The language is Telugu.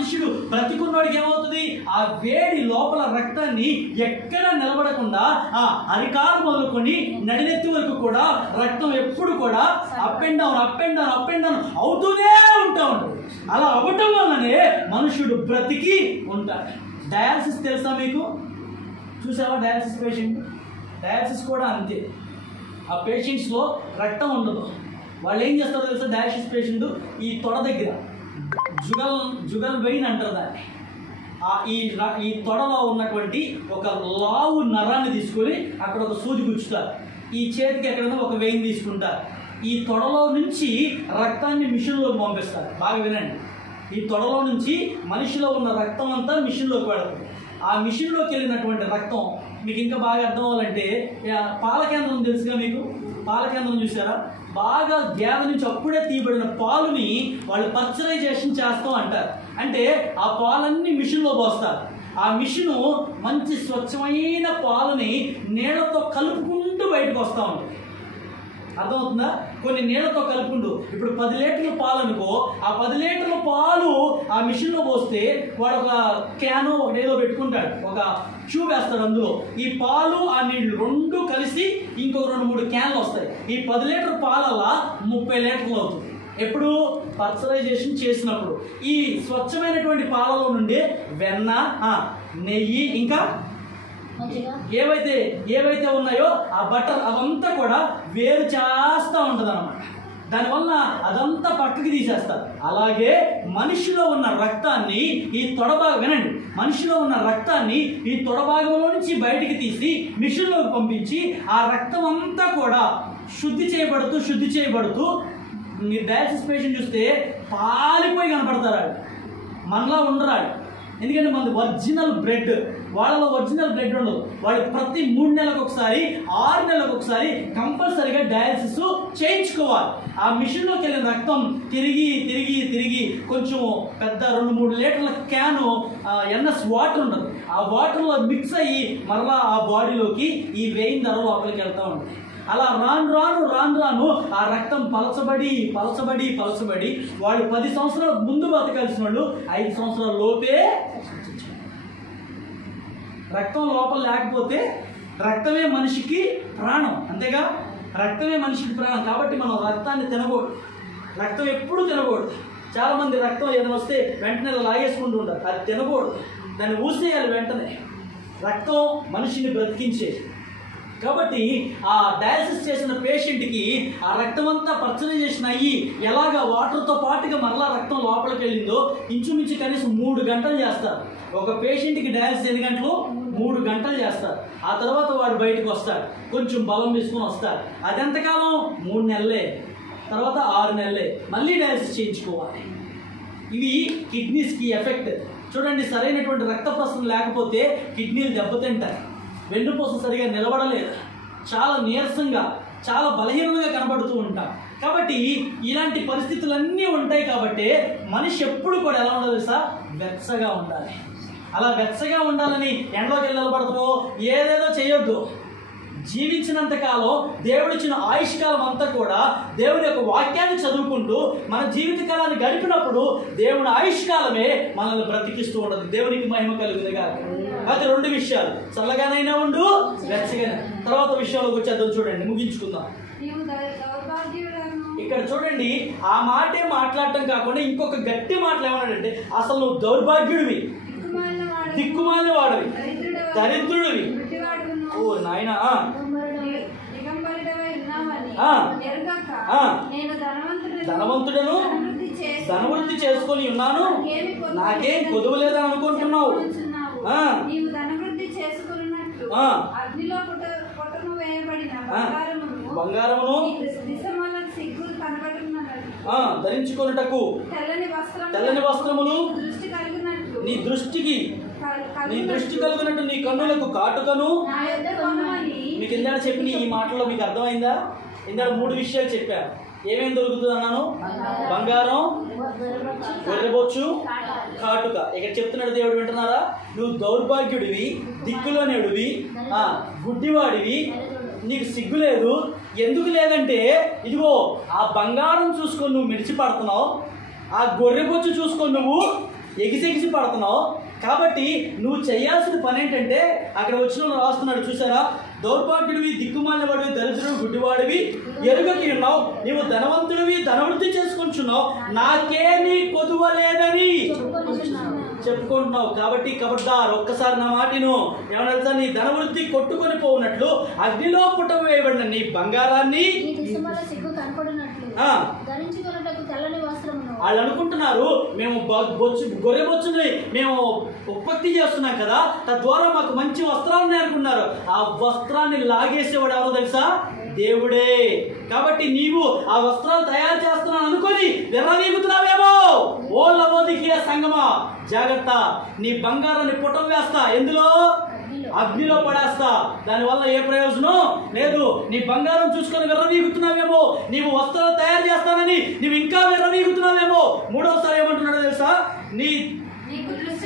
మనుషుడు బ్రతికున్నోడికి ఏమవుతుంది, ఆ వేడి లోపల రక్తాన్ని ఎక్కడ నిలబడకుండా ఆ అరికాలు మొదలుకొని నడినెత్తి వరకు కూడా రక్తం ఎప్పుడు కూడా up and down up and down up and down అవుతూనే ఉంటా ఉంటుంది. అలా అవ్వటం వల్లనే మనుషుడు బ్రతికి ఉంటాడు. డయాలసిస్ తెలుసా మీకు? చూసావా డయాలసిస్ పేషెంట్? డయాలసిస్ కూడా అంతే. ఆ పేషెంట్స్లో రక్తం ఉండదు. వాళ్ళు ఏం చేస్తారో తెలుసా? డయాలసిస్ పేషెంట్ ఈ తొడ దగ్గర జుగల్ వెయిన్ అంటారు దాన్ని. ఈ తొడలో ఉన్నటువంటి ఒక లావు నరాన్ని తీసుకొని అక్కడ ఒక సూది గుచ్చుతారు. ఈ చేతికి ఎక్కడైనా ఒక వెయిన్ తీసుకుంటారు. ఈ తొడలో నుంచి రక్తాన్ని మిషన్లోకి పంపిస్తారు. బాగా వినండి, ఈ తొడలో నుంచి మనిషిలో ఉన్న రక్తం అంతా మిషన్లోకి వెళుతుంది. ఆ మిషన్లోకి వెళ్ళినటువంటి రక్తం మీకు ఇంకా బాగా అర్థం అవ్వాలంటే పాల కేంద్రం తెలుసుగా మీకు? పాల కేంద్రం చూసారా? బాగా గేదె నుంచి అప్పుడే తీయబడిన పాలుని వాళ్ళు పర్చరైజేషన్ చేస్తాం అంటారు. అంటే ఆ పాలన్నీ మిషన్లో పోస్తారు. ఆ మిషను మంచి స్వచ్ఛమైన పాలని నీళ్ళతో కలుపుకుంటూ బయటకు వస్తూ ఉంటుంది. అర్థమవుతుందా? కొన్ని నీళ్ళతో కలుపుకుంటూ ఇప్పుడు 10 లీటర్ల పాలు అనుకో, ఆ 10 లీటర్ల పాలు ఆ మిషన్లో పోస్తే వాడు ఒక క్యాను ఏదో పెట్టుకుంటాడు, ఒక ట్యూబ్ వేస్తాడు. అందులో ఈ పాలు ఆ నీళ్లు రెండు కలిసి ఇంకొక 2-3 క్యాన్లు వస్తాయి. ఈ 10 లీటర్ పాలల్లా 30 లీటర్లు అవుతుంది. ఎప్పుడు? పర్చరైజేషన్ చేసినప్పుడు. ఈ స్వచ్ఛమైనటువంటి పాలలో నుండి వెన్న, నెయ్యి, ఇంకా ఏవైతే ఉన్నాయో ఆ బటర్ అవంతా కూడా వేరు చేస్తూ ఉంటుంది అన్నమాట. దానివల్ల అదంతా పక్కకి తీసేస్తారు. అలాగే మనిషిలో ఉన్న రక్తాన్ని ఈ తొడభాగం, వినండి, మనిషిలో ఉన్న రక్తాన్ని ఈ తొడభాగంలో నుంచి బయటికి తీసి మిషన్లోకి పంపించి ఆ రక్తం అంతా కూడా శుద్ధి చేయబడుతూ మీరు డయాలసిస్ పేషెంట్ చూస్తే పాలిపోయి కనపడతారు. మనలా ఉండరాడు. ఎందుకంటే మనది ఒరిజినల్ బ్లడ్, వాళ్ళలో ఒరిజినల్ బ్లడ్ ఉండదు. వాళ్ళు ప్రతి 3 నెలలకు ఒకసారి 6 నెలలకు ఒకసారి కంపల్సరీగా డయాలసిస్ చేయించుకోవాలి. ఆ మిషన్లోకి వెళ్ళిన రక్తం తిరిగి కొంచెం పెద్ద 2-3 లీటర్ల క్యాను ఎన్ఎస్ వాటర్ ఉండదు. ఆ వాటర్లో మిక్స్ అయ్యి మరలా ఆ బాడీలోకి ఈ వెయిన్ ధర లోపలికి వెళ్తూ ఉంటుంది. అలా రాను ఆ రక్తం పలచబడి వాళ్ళు 10 సంవత్సరాల ముందు బతకాల్సిన వాళ్ళు 5 సంవత్సరాల లోపే. రక్తం లోపల లేకపోతే రక్తమే మనిషికి ప్రాణం, అంతేగా? రక్తమే మనిషికి ప్రాణం. కాబట్టి మనం రక్తాన్ని తినకూడదు, రక్తం ఎప్పుడు తినకూడదు. చాలామంది రక్తం ఏదైనా వస్తే వెంటనే లాగేసుకుంటూ ఉంటారు. అది తినకూడదు, దాన్ని ఊసేయాలి వెంటనే. రక్తం మనిషిని బ్రతికించేది. కాబట్టి ఆ డయాలసిస్ చేసిన పేషెంట్కి ఆ రక్తం అంతా పర్చరైజేషన్ అయ్యి ఎలాగా వాటర్తో పాటుగా మరలా రక్తం లోపలికి వెళ్ళిందో ఇంచుమించు కనీసం 3 గంటలు చేస్తారు. ఒక పేషెంట్కి డయాలసిస్ ఎన్ని గంటలు? 3 గంటలు చేస్తారు. ఆ తర్వాత వాడు బయటకు వస్తాడు, కొంచెం బలం తీసుకుని వస్తాడు. అది ఎంతకాలం? 3 నెలలే, తర్వాత 6 నెలలే, మళ్ళీ డయాలసిస్ చేయించుకోవాలి. ఇవి కిడ్నీస్కి ఎఫెక్ట్. చూడండి, సరైనటువంటి రక్త ప్రసరణ లేకపోతే కిడ్నీలు దెబ్బతింటాయి. వెన్నుపూస సరిగా నిలబడలేదు, చాలా నీరసంగా, చాలా బలహీనంగా కనబడుతూ ఉంటాం. కాబట్టి ఇలాంటి పరిస్థితులన్నీ ఉంటాయి. కాబట్టి మనిషి ఎప్పుడు కూడా ఎలా ఉండాలి సార్? వెచ్చగా ఉండాలి. అలా వెచ్చగా ఉండాలని ఎండలోకి వెళ్ళి నిలబడతామో ఏదేదో చేయొద్దు. జీవించినంత కాలం దేవుడిచ్చిన ఆయుష్కాలం అంతా కూడా దేవుడి యొక్క వాక్యాన్ని చదువుకుంటూ మన జీవిత కాలాన్ని గడిపినప్పుడు దేవుని ఆయుష్కాలమే మనల్ని బ్రతికిస్తూ ఉండదు. దేవునికి మహిమ కలుగునుగా. అది 2 విషయాలు, చల్లగానైనా ఉండు, వెచ్చగానే. తర్వాత విషయంలోకి వచ్చేద్దాం. చూడండి, ముగించుకుందాం. ఇక్కడ చూడండి, ఆ మాటే మాట్లాడటం కాకుండా ఇంకొక గట్టి మాటలు ఏమన్నాడంటే, అసలు నువ్వు దౌర్భాగ్యుడివి, దిక్కుమాలిన వాడివి, దరిద్రుడివి. ఓ నాయనా, ధనవంతుడను ధనవృద్ధి చేసుకొని ఉన్నాను, నాకేం కొదువు లేదని అనుకుంటున్నావు. బంగారమును ధరించుకొనుటకు తెల్లని వస్త్రములు నీ దృష్టి కలిగినట్టు నీ కన్నులకు కాటుకను. మీకు ఇందాక చెప్పిన ఈ మాటలో మీకు అర్థమైందా? ఇందాక 3 విషయాలు చెప్పారు. ఏమేమి దొరుకుతుంది అన్నాను? బంగారం, గొర్రెబొచ్చు, కాటుక. ఇక్కడ చెప్తున్నాడు దేవుడు, వింటున్నారా? నువ్వు దౌర్భాగ్యుడివి, దిక్కులోనేడివి, గుడ్డివాడివి, నీకు సిగ్గు లేదు. ఎందుకు లేదంటే, ఇదిగో ఆ బంగారం చూసుకొని నువ్వు మిడిచిపడుతున్నావు, ఆ గొర్రెబొచ్చు చూసుకొని నువ్వు ఎగిసెగిసి పడుతున్నావు. కాబట్టి నువ్వు చేయాల్సిన పని ఏంటంటే, అక్కడ వచ్చిన రాస్తున్నాడు చూసారా, దౌర్భాగ్యుడివి, దిక్కుమాలినవాడివి, దరిద్రుడు, గుడ్డివాడివి, ఎరుగకి ఉన్నావు, నీవు ధనవంతుడివి, ధనవృద్ధి చేసుకుంటున్నావు, నాకేమీ కొదువలేదని చెప్పుకుంటున్నావు. కాబట్టి కబడ్దార్, ఒక్కసారి నా మాటను. ఏమన్నా తెలుసా, నీ ధనవృద్ధి కొట్టుకొని పోనట్లు అగ్నిలో పుటం వేయబడిన నీ బంగారాన్ని వాళ్ళు అనుకుంటున్నారు, మేము గొర్రె బొచ్చుని మేము ఉత్పత్తి చేస్తున్నాం కదా, తద్వారా మాకు మంచి వస్త్రాలు అనుకున్నారు. ఆ వస్త్రాన్ని లాగేసేవాడు ఎవరో తెలుసా, దేవుడే. కాబట్టి నీవు ఆ వస్త్రాలు తయారు చేస్తున్నాను అనుకొని విర్రవీగుతున్నావేమో. ఓ లవోదికీయ సంగమా, జాగ్రత్త, నీ బంగారాన్ని పుటం వేస్తా, ఎందులో, అగ్నిలో పడేస్తా. దానివల్ల ఏ ప్రయోజనం లేదు. నీ బంగారం చూసుకొని విర్రవీగుతున్నావేమో, నీవు వస్త్రాలు తయారు చేస్తానని నీవు ఇంకా విర్రవీగుతున్నావేమో. మూడవసారి ఏమంటున్నాడో తెలుసా, నీ